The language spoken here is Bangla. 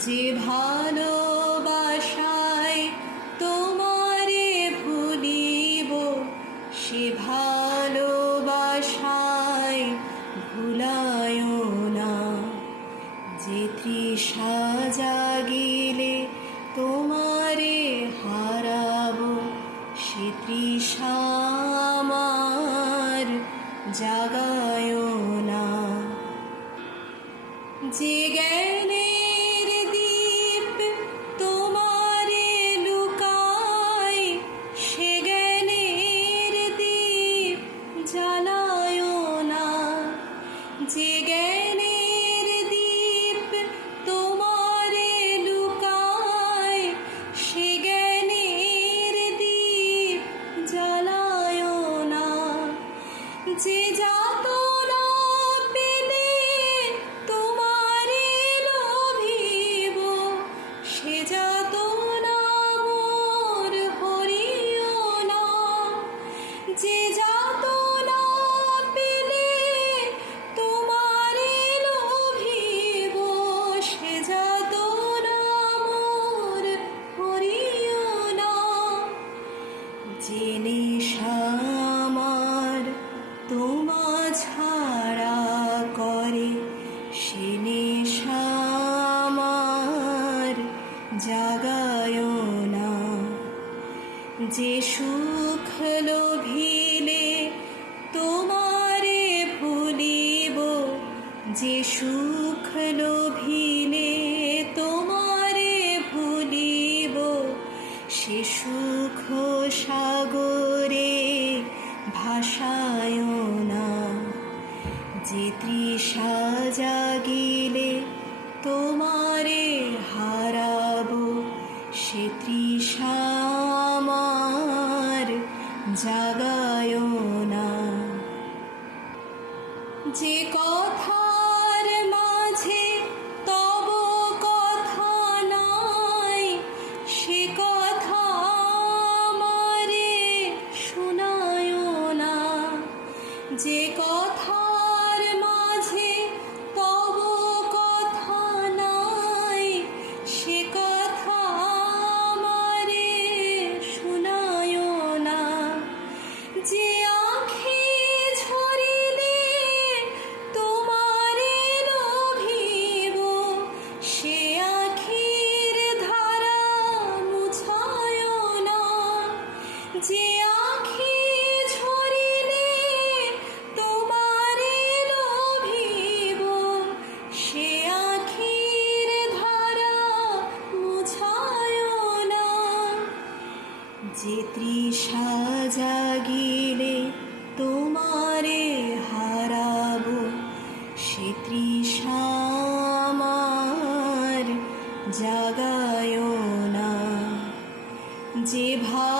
যে ভালোবাসায় তোমারে ভুলিব, সে ভালোবাসায় ভুলায় না। যে তৃষা জাগিলে তোমারে হারাবো, সে আমার জাগায় না। যে যে জ্ঞানের জাগায় না যে সুখ লোভিলে তোমারে ভুলিব, যে সুখ লোভিলে তোমারে ভুলিব, সে সুখ সাগরে ভাসায় না। যে তৃষা জাগিলে তোমারে হারাবো সে তৃষা আমার জাগায় না। যে কথার মাঝে তব কথা নাই, সে কথা আমারে শোনায় না। যে কথার যে আখি সে ধারা না। যে তৃষা জাগিলে তোমারে হারাবো, সে আমার জাগায় না। যে ভালোবাসায়